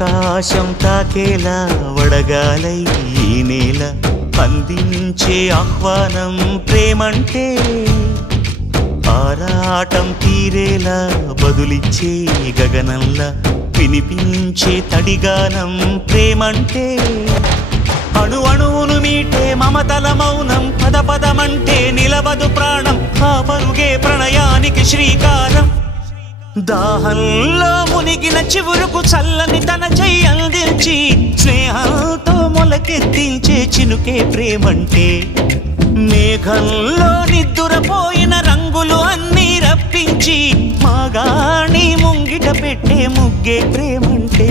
ఆకాశం తాకేలా వడగాలై ఈ నేల అందించే ఆహ్వానం ప్రేమంటే ఆరాటం తీరేలా బదులిచ్చే గగనంలా వినిపించే తడిగానం ప్రేమంటే అణు అణువును మీటే మమతల మౌనం పద పదమంటే నిలవదు ప్రాణం ఆ పరుగే ప్రణయానికి శ్రీకారం దాహంలో మునిగిన చివురుకు చల్లని తన చెయ్యి అందించి స్నేహంతో మొలకెత్తించే చినుకే ప్రేమంటే మేఘంలో నిద్దురపోయిన రంగులు అన్నీ రప్పించి మాగాణి ముంగిట పెట్టే ముగ్గే ప్రేమంటే